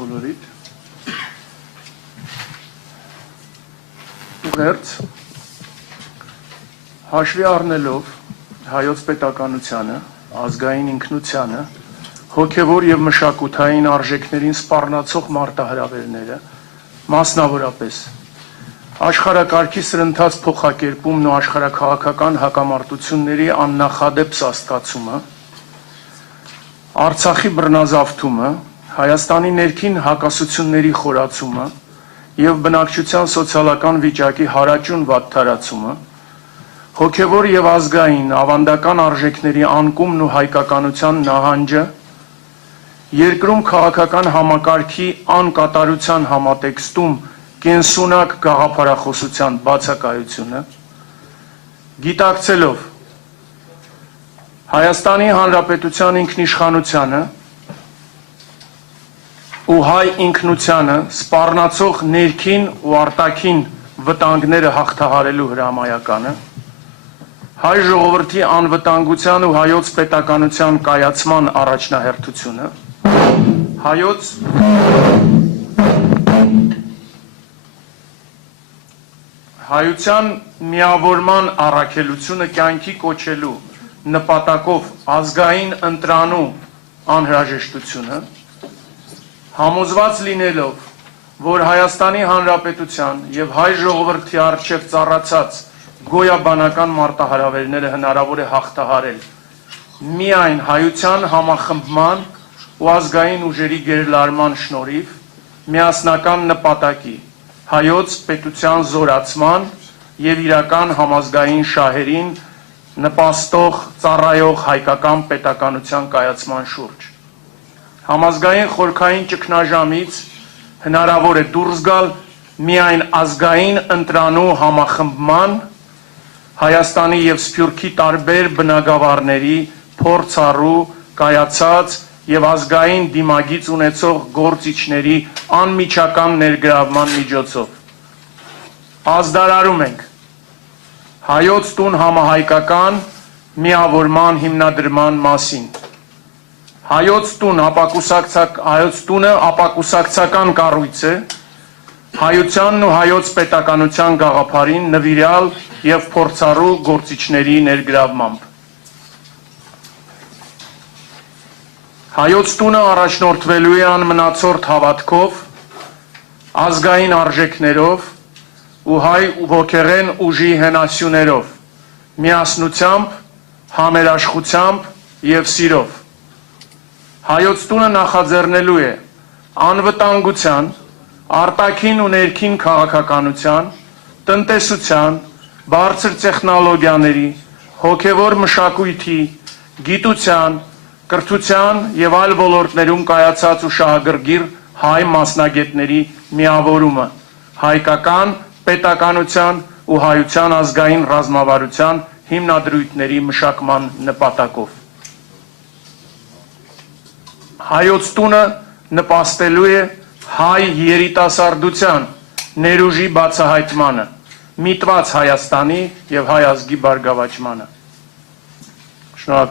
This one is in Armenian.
բոլորիդ։ Ուղերձ հաշվի առնելով հայոց պետականությանը, ազգային ինքնությանը, հոգևոր և մշակութային արժեքներին սպառնացող մարտահրավերները, մասնավորապես աշխարհակարգի սրընթաց փոխակերպումն ու աշխարհաքաղաքական հակամարտությունների աննախադեպ սաստկացումը, Արցախի բռնազավթումը, Հայաստանի ներքին հակասությունների խորացումը և բնակչության սոցիալական վիճակի հարաճուն վատթարացումը, հոգևոր և ազգային ավանդական արժեքների անկումն ու հայկականության նահանջը, երկրում քաղաքական համակարգի անկատարության համատեքստում կենսունակ գաղափարախոսության բացակայությունը, գիտակցելով Հայաստանի Հանրապետության ինքնիշխանությանը ու հայ ինքնությանը սպառնացող ներքին ու արտաքին վտանգները հաղթահարելու հրամայականը, հայ ժողովրդի անվտանգության ու հայոց պետականության կայացման առաջնահերթությունը, հայության միավորման առաքելությունը կյանքի կոչելու նպատակով ազգային ընտրանու անհրաժեշտությունը, համոզված լինելով, որ Հայաստանի Հանրապետության և հայ ժողովրդի առջև ծառացած գոյաբանական մարտահրավերները հնարավոր է հաղթահարել միայն հայության համախմբման ու ազգային ուժերի գերլարման շնորհիվ միասնական նպատակի, հայոց պետության զորացման և իրական համազգային շահերին նպաստող ծառայող հայկական պետականության կայացման շուրջ։ Համազգային խորքային ճգնաժամից հնարավոր է դուրս գալ միայն ազգային ընտրանու համախմբման, Հայաստանի և Սփյուռքի տարբեր բնագավառների փորձառու, կայացած և ազգային դիմագիծ ունեցող գործիչների անմիջական ներգրավման միջոցով։ Ազդարարում ենք Հայոց տուն համահայկական միավորման հիմնադրման մասին։ Հայոց տունը ապակուսակցական կառույց է, հայությանն ու հայոց պետականության գաղափարին նվիրյալ և փորձառու գործիչների ներգրավմամբ։ Հայոց տունը առաջնորդվելու է անմնացորդ հավատքով, ազգային արժեքներով ու հայ ոգեղեն ուժի հենասյուներով, միասնությամբ, համերաշխությամբ և սիրով։ Հայոց տունը նախաձեռնելու է անվտանգության, արտաքին ու ներքին քաղաքականության, տնտեսության, բարձր տեխնոլոգիաների, հոգևոր մշակույթի, գիտության, կրթության և այլ ոլորտներում կայացած ու շահագրգիռ հայ մասնագետների միավորումը, հայկական պետականության ու հայության ազգային ռազմավարության հիմնադրույթների մշակման նպատակով։ Հայոց տունը նպաստելու է հայ երիտասարդության ներուժի բացահայտմանը, միտված Հայաստանի և հայ ազգի բարգավաճմանը։ Շնորհակալ